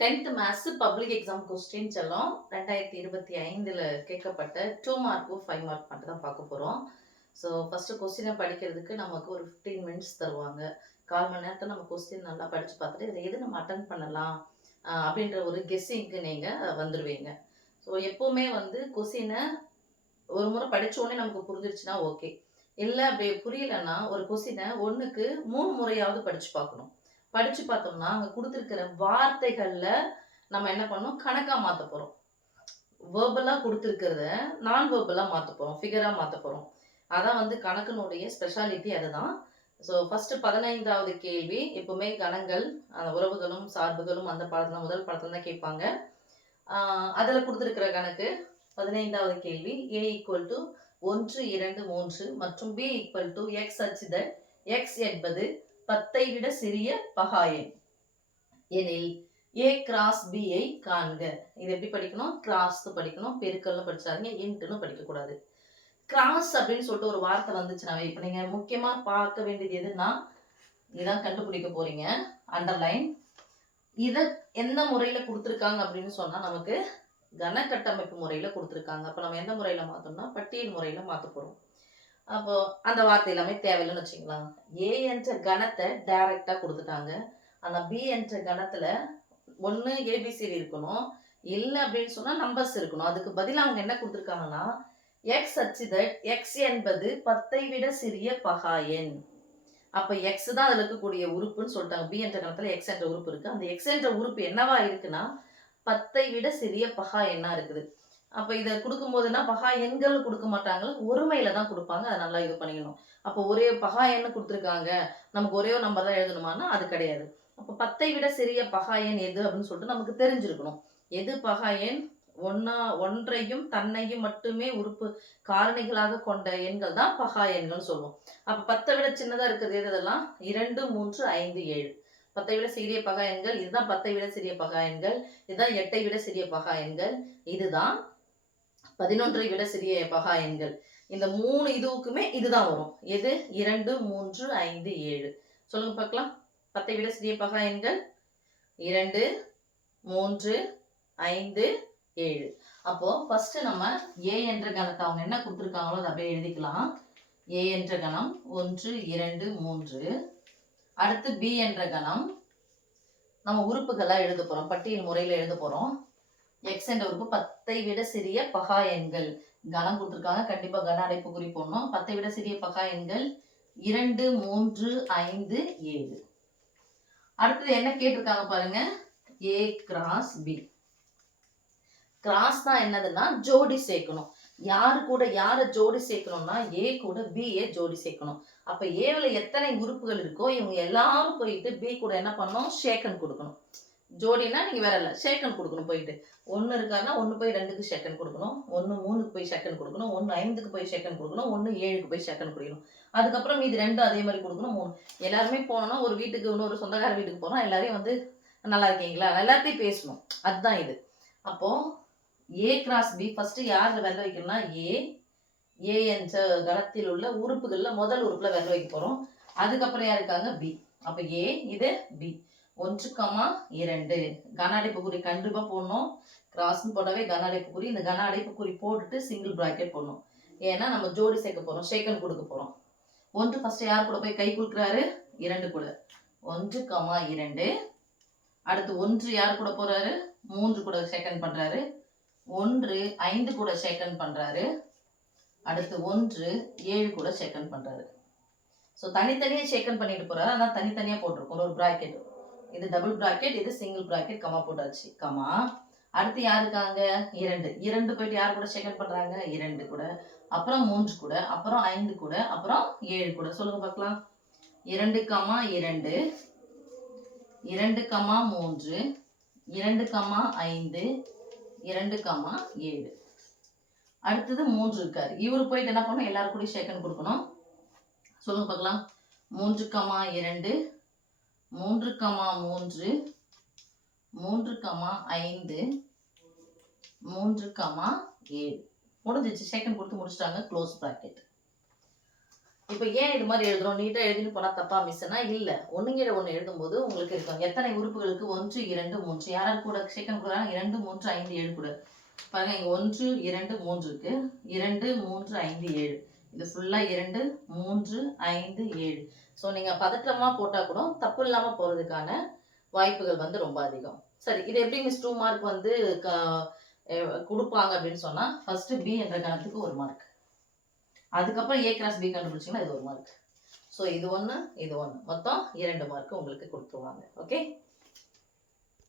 10th maths public exam question செல்லம் 2025 கேட்கப்பட்ட 2 மார்க்கும் 5 மார்க் மட்டும் தான் பார்க்க போகிறோம். ஸோ ஃபஸ்ட்டு கொஸ்டினை படிக்கிறதுக்கு நமக்கு ஒரு 15 மினிட்ஸ் தருவாங்க. 1/4 மணி நேரத்தில் நம்ம கொஸ்டின் நல்லா படித்து பார்த்துட்டு இதில் எது நம்ம அட்டன் பண்ணலாம் அப்படின்ற ஒரு கெஸ்ஸிங்க்கு நீங்கள் வந்துடுவீங்க. ஸோ எப்போவுமே கொஸ்டினை ஒரு முறை படித்த உடனே நமக்கு புரிஞ்சிருச்சுன்னா ஓகே. இல்லை அப்படி புரியலைன்னா ஒரு கொஸ்டினை 1க்கு 3 முறையாவது படித்து பார்க்கணும். படிச்சு பார்த்தோம்னா அங்க கொடுத்துருக்கிற வார்த்தைகள்ல நம்ம என்ன பண்ணோம், கணக்கா மாத்த போறோம். வேர்பலா கொடுத்துருக்கிறத நான் வேர்பலா மாத்த போறோம், ஃபிகரா மாத்த போறோம். அதான் கணக்கினுடைய ஸ்பெஷாலிட்டி அதுதான். ஸோ ஃபர்ஸ்ட் 15வது கேள்வி எப்பவுமே கணங்கள் அந்த உறவுகளும் சார்புகளும் அந்த பாடத்துல முதல் பாடத்துல தான் கேட்பாங்க. அதில் கொடுத்துருக்கிற கணக்கு 15வது கேள்வி a ஈக்குவல் டு 1, 2, 3 மற்றும் b equal to X Achyuta X என்பது 10ஐ விட சிறிய பகா எண் எனில் a கிராஸ் b ஐ காண்க. இது எப்படி படிக்கணும், கிராஸ் படிக்கணும், பெருக்கல்னு படிச்சாருங்க, இன்ட்டுன்னு படிக்கக்கூடாது. கிராஸ் அப்படின்னு சொல்லிட்டு ஒரு வார்த்தை வந்துச்சுனாவே இப்போ நீங்க முக்கியமா பார்க்க வேண்டியது எதுன்னா இதான் கண்டுபிடிக்க போறீங்க, அண்டர்லைன். இதை எந்த முறையில கொடுத்துருக்காங்க அப்படின்னு சொன்னா நமக்கு கன கட்டமைப்பு முறையில கொடுத்துருக்காங்க. அப்ப நம்ம எந்த முறையில மாத்தோம்னா பட்டியல் முறையில மாத்த போறோம். அப்போ அந்த வார்த்தை எல்லாமே தேவையில்லைன்னு வச்சுக்கலாம். ஏ என்ற கணத்தை டைரக்டா கொடுத்துட்டாங்க. ஆனா பி என்ற கணத்துல ஒண்ணு ஏபிசிடி இருக்கணும், இல்லை அப்படின்னு சொன்னா நம்பர்ஸ் இருக்கணும். அதுக்கு பதிலாக அவங்க என்ன கொடுத்துருக்காங்கன்னா எக்ஸ் அச்சுத எக்ஸ் என்பது 10ஐ விட சிறிய பகா எண். அப்ப எக்ஸ் தான் அதுல இருக்கக்கூடிய உறுப்புன்னு சொல்லிட்டாங்க. பி என்ற கணத்துல எக்ஸ் என்ற உறுப்பு இருக்கு. அந்த எக்ஸ் என்ற உறுப்பு என்னவா இருக்குன்னா 10ஐ விட சிறிய பகா எண்ணா இருக்குது. அப்ப இதை கொடுக்கும் போதுன்னா பகா எண்கள் கொடுக்க மாட்டாங்க, ஒருமையில தான் கொடுப்பாங்க. அதை நல்லா இது பண்ணிக்கணும். அப்போ ஒரே பகா எண்ணு கொடுத்துருக்காங்க, நமக்கு ஒரே ஒரு நம்பர் தான் எழுதணுமானா அது கிடையாது. அப்போ 10ஐ விட சிறிய பகா எண் எது அப்படின்னு சொல்லிட்டு நமக்கு தெரிஞ்சிருக்கணும். எது பகா எண், ஒன்றையும் தன்னையும் மட்டுமே உறுப்பு காரணிகளாக கொண்ட எண்கள் தான் பகா எண்கள் சொல்லுவோம். அப்ப 10ஐ விட சின்னதா இருக்கிறது எதெல்லாம் 2, 3, 5, 7. 10ஐ விட சிறிய பகா எண்கள் இதுதான். 10ஐ விட சிறிய பகா எண்கள் இதுதான். 8ஐ விட சிறிய பகா எண்கள் இதுதான். 11ஐ விட சிறிய பகா எண்கள். இந்த 3 இதுவுக்குமே இதுதான் வரும். எது 2, 3, 5, 7 சொல்லுங்க பார்க்கலாம். 10ஐ விட சிறிய பகா எண்கள் 2, 3, 5, 7. அப்போ ஃபர்ஸ்ட் நம்ம ஏ என்ற கணத்தை அவங்க என்ன கொடுத்துருக்காங்களோ அதை அப்படியே எழுதிக்கலாம். ஏ என்ற கணம் 1, 2, 3. அடுத்து பி என்ற கணம் நம்ம உறுப்புகளா எழுத போறோம், பட்டியல் முறையில எழுத போறோம். எக்ஸ் என்ற உறுப்பு 10ஐ விட சிறிய பகா எண்கள் கணம் கொடுத்துருக்காங்க, கண்டிப்பா கன அடைப்பு குறி போடணும். 10ஐ விட சிறிய பகா எண்கள் 2, 3, 5, 7. அடுத்தது என்ன கேட்டிருக்காங்க பாருங்க, ஏ கிராஸ் பி. கிராஸ் தான் என்னதுன்னா ஜோடி சேர்க்கணும். யாரு கூட யாரை ஜோடி சேர்க்கணும்னா ஏ கூட பி ஏ ஜோடி சேர்க்கணும். அப்ப ஏல எத்தனை உறுப்புகள் இருக்கோ இவங்க எல்லாரும் போயிட்டு பி கூட என்ன பண்ணணும், ஷேக்கன் கொடுக்கணும். ஜோடினா நீங்க வேற இல்லை, ஷேக்கன் கொடுக்கணும். போயிட்டு 1 இருக்காருன்னா 1 போய் 2க்கு ஷேக்கன் கொடுக்கணும், 1 3க்கு போய் ஷேக்கன் கொடுக்கணும், 1 5க்கு போய் ஷேக்கன் கொடுக்கணும், 1 7க்கு போய் ஷேக்கன் கொடுக்கணும். அதுக்கப்புறம் மீதி 2 அதே மாதிரி கொடுக்கணும், 3. எல்லாருமே போனோம்னா ஒரு வீட்டுக்கு இன்னொரு சொந்தக்கார வீட்டுக்கு போனோம், எல்லாரையும் நல்லா இருக்கீங்களா எல்லாத்தையும் பேசணும். அதுதான் இது. அப்போ ஏ கிராஸ் பி ஃபர்ஸ்ட் யாரில் வெல்ல வைக்கணும்னா ஏ என்ற கணத்தில் உள்ள உறுப்புகள்ல முதல் உறுப்புல வெல்ல வைக்க போறோம். அதுக்கப்புறம் யாருக்காங்க பி. அப்ப ஏ இது பி 1, 2 கன அடைப்பு குறி கண்டிப்பா போடணும். கிராஸ்ன்னு போட்டாவே கன அடைப்பு குறி. இந்த கன அடைப்பு குறி போட்டுட்டு சிங்கிள் பிராக்கெட் போடணும். ஏன்னா நம்ம ஜோடி சேர்க்க போறோம், ஷேக்கன் கொடுக்க போறோம். 1 ஃபர்ஸ்ட் யார் கூட போய் கை கொடுக்குறாரு, 2 கூட. 1, 2. அடுத்து 1 யார் கூட போறாரு, 3 கூட ஷேக்கன் பண்றாரு. 1 5 கூட ஷேக்கன் பண்றாரு. அடுத்து 1 7 கூட ஷேக்கன் பண்றாரு. ஸோ தனித்தனியா ஷேக்கன் பண்ணிட்டு போறாரு, அதான் தனித்தனியா போட்டிருக்கோம் ஒரு பிராக்கெட். இது டபுள் பிராக்கெட், இது சிங்கிள் பிராக்கெட், கமா போட்டாச்சு, கமா. அடுத்து யாருக்காங்க 2 போயிட்டு யார் கூட ஷேக்கன் பண்றாங்க, 2 கூட, அப்புறம் 3 கூட, அப்புறம் 5 கூட, அப்புறம் 7 கூட. சொல்லுங்க பார்க்கலாம். 2, 2, 2, 2, 3, 2, 5, 2, 7. அடுத்தது 3 இருக்காரு. இவரு போயிட்டு என்ன பண்ணணும், எல்லாரும் கூட ஷேக்கன் கொடுக்கணும். சொல்லுங்க பார்க்கலாம். 3, 2, 3, 3, 3, 5, 3, 7 முடிஞ்சிச்சு. ஷேக்கன் கொடுத்து முடிச்சிட்டாங்க, க்ளோஸ் பிராக்கெட். இப்போ ஏன் இது மாதிரி எழுதுறோம்? நீட்டா எழுதிட்டு போனா தப்பா மிஸ்ஸுன்னா, இல்ல. ஒண்ணுங்கிற ஒண்ணு எழுதும்போது உங்களுக்கு இருக்கும். எத்தனை உறுப்புகளுக்கு 1, 2, 3 யாரார் கூட செகண்ட் கூட 2, 3, 5, 7 கூட. பாருங்க இங்க 1, 2, 3 இருக்கு. 2, 3, 5, 7. இது ஃபுல்லா 2, 3, 5, 7. ஸோ நீங்க பதற்றமா போட்டா கூட தப்பு இல்லாம போறதுக்கான வாய்ப்புகள் வந்து ரொம்ப அதிகம். சரி, இது எப்படி மிஸ் 2 மார்க் வந்து க குடுப்பாங்க அப்படின்னு சொன்னா, ஃபர்ஸ்ட் பி என்ற கணத்துக்கு 1 மார்க். அதுக்கப்புறம் ஏ கிராஸ் பி கண்டுபிடிச்சீங்கன்னா இது 1 மார்க். ஸோ இது ஒன்று இது ஒன்று மொத்தம் 2 மார்க் உங்களுக்கு கொடுத்துருவாங்க. ஓகே.